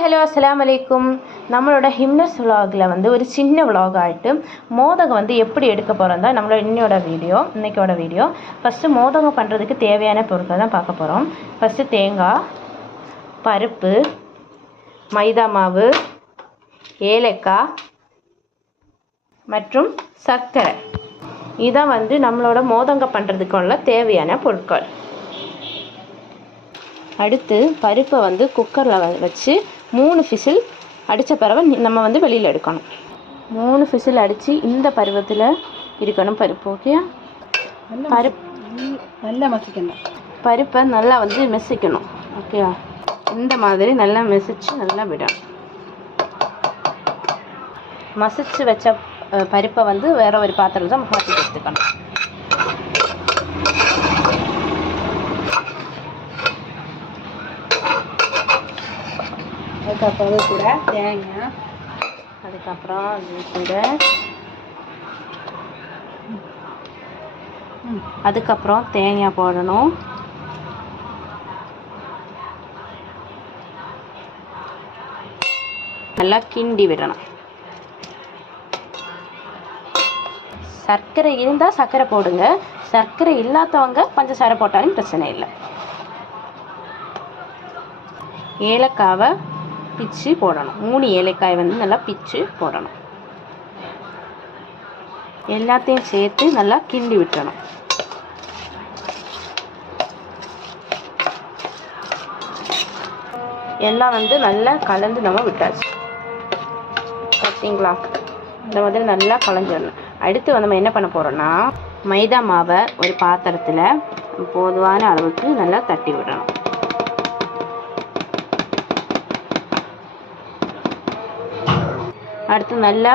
Hello அஸ்ஸலாமு அலைக்கும். நம்மளோட ஹிம்னஸ் விலாகில் வந்து ஒரு சின்ன விலாக் ஆகிட்டு மோதகம் வந்து எப்படி எடுக்க போகிறோம் தான் நம்மளோட இன்னைக்கோட வீடியோ. ஃபஸ்ட்டு மோதகம் பண்ணுறதுக்கு தேவையான பொருட்கள் தான் பார்க்க போகிறோம். ஃபஸ்ட்டு தேங்காய், பருப்பு, மைதா மாவு, ஏலக்காய் மற்றும் சர்க்கரை. இதான் வந்து நம்மளோட மோதகம் பண்ணுறதுக்குள்ள தேவையான பொருட்கள். அடுத்து பருப்பை வந்து குக்கரில் வச்சு 3 விசில் அடித்த பிறகு நம்ம வந்து வெளியில் எடுக்கணும். 3 விசில் அடித்து இந்த பருவத்தில் இருக்கணும் பருப்பு. ஓகே, நல்லா மசிக்கணும். பருப்பை நல்லா வந்து மெசிக்கணும். ஓகே, இந்த மாதிரி நல்லா மெசிச்சு நல்லா விடணும். மசிச்சு வச்ச பருப்பை வந்து வேற ஒரு பாத்திரத்தில் தான் மாற்றி எடுத்துக்கணும். அதுக்கப்புறம் கூட தேங்காய், அதுக்கப்புறம் அது கூட அதுக்கப்புறம் தேங்காய் போடணும். நல்லா கிண்டி விடணும். சர்க்கரை இருந்தால் சர்க்கரை போடுங்க, சர்க்கரை இல்லாதவங்க பஞ்சசாரை போட்டாலும் பிரச்சனை இல்லை. ஏலக்காவை பிச்சு போடணும். 3 ஏலக்காய் வந்து நல்லா பிச்சு போடணும். எல்லாத்தையும் சேர்த்து நல்லா கிண்டி விட்டணும். எல்லாம் வந்து நல்லா கலந்து நம்ம விட்டாச்சு. பார்த்தீங்களா, இந்த மாதிரி நல்லா கலந்துடணும். அடுத்து வந்து நம்ம என்ன பண்ண போகிறோம்னா, மைதா மாவை ஒரு பாத்திரத்தில் போதுமான அளவுக்கு நல்லா தட்டி விடணும். அடுத்து நல்லா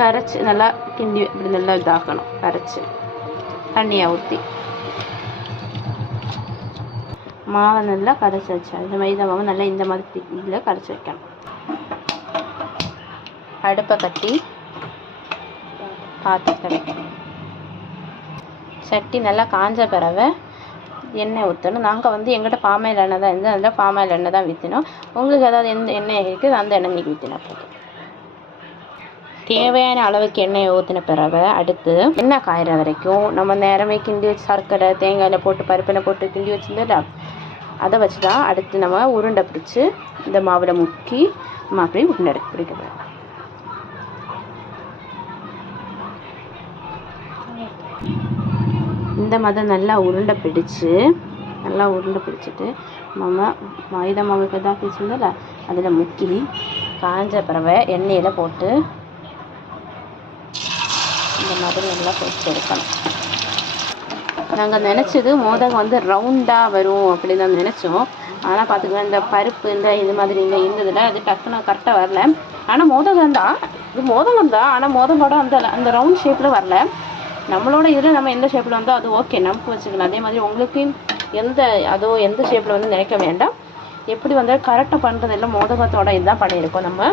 கரைச்சி நல்லா கிண்டி இப்படி நல்லா இதாக்கணும். கரைச்சி தண்ணியாக ஊற்றி மாவை நல்லா கரைச்சி வச்சா இந்த மைதா மாவை நல்லா இந்த மாதிரி இதில் கரைச்சி வைக்கணும். அடுப்பை கட்டி பாத்திரத்தை வைக்கணும். சட்டி நல்லா காஞ்ச பிறகு எண்ணெய் ஊற்றணும். நாங்கள் வந்து எங்கிட்ட பாமாயில் எண்ணெய் தான் இருந்தது, அதில் பாமாயில் எண்ணெய் தான் ஊற்றினோம். உங்களுக்கு ஏதாவது எந்த எண்ணெய் இருக்குது அந்த எண்ணெய் நீங்கள் ஊற்றினா போதும். தேவையான அளவுக்கு எண்ணெயை ஊற்றின பிறகு அடுத்து எண்ணெய் காயிற வரைக்கும் நம்ம நேரமே கிண்டி வச்சு சர்க்கரை தேங்காயில் போட்டு பருப்பில் போட்டு கிண்டி வச்சுருந்தோம்ல, அதை வச்சு தான் அடுத்து நம்ம உருண்டை பிடிச்சி இந்த மாவில் முக்கி நம்ம அப்படியே உருண்டை பிடிக்க. இந்த மாதிரி நல்லா உருண்டை பிடிச்சிட்டு நம்ம மைதா மாவுக்கு தான் வச்சுருந்தோம்ல அதில் முக்கி காஞ்ச பிறகு எண்ணெயில் போட்டு இந்த மாதிரி நல்லா பொரிச்சு எடுக்கணும். நாங்கள் நினச்சது மோதகம் வந்து ரவுண்டாக வரும் அப்படி தான் நினச்சோம். ஆனால் பார்த்துக்கலாம் இந்த பருப்பு இது மாதிரி இருந்ததில் அது டக்குன்னு கரெக்டாக வரல. ஆனால் மோதகம் தான், ஆனால் மோதகோட அந்த ரவுண்ட் ஷேப்பில் வரல. நம்மளோட இதில் நம்ம எந்த ஷேப்பில் வந்தோ அது ஓகே, நமக்கு வச்சுக்கலாம். அதே மாதிரி உங்களுக்கு எந்த ஷேப்பில் வந்து நினைக்க வேண்டாம். எப்படி வந்தாலும் கரெக்டாக பண்ணுறது இல்லை, மோதகத்தோட இதுதான் பண்ணியிருக்கோம். நம்ம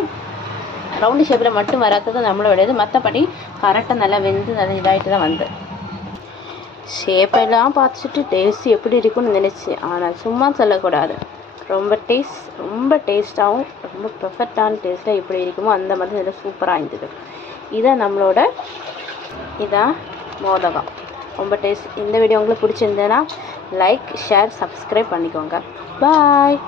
ரவுண்டு ஷேப்பில் மட்டும் வராதது நம்மளோடையது, மற்றபடி கரெக்டாக நல்லா வெந்து நல்லா இதாகிட்டு தான் வந்து ஷேப்பெல்லாம் பார்த்துட்டு டேஸ்ட் எப்படி இருக்குன்னு நினச்சி. ஆனால் சும்மா சொல்லக்கூடாது, ரொம்ப டேஸ்ட்டாகவும் ரொம்ப பெர்ஃபெக்டான டேஸ்ட்டாக எப்படி இருக்குமோ அந்த மாதிரி நல்லா சூப்பராக இருந்தது. இதான் மோதகம், ரொம்ப டேஸ்ட். இந்த வீடியோ உங்களுக்கு பிடிச்சிருந்தேன்னா லைக், ஷேர், சப்ஸ்கிரைப் பண்ணிக்கோங்க. பாய்.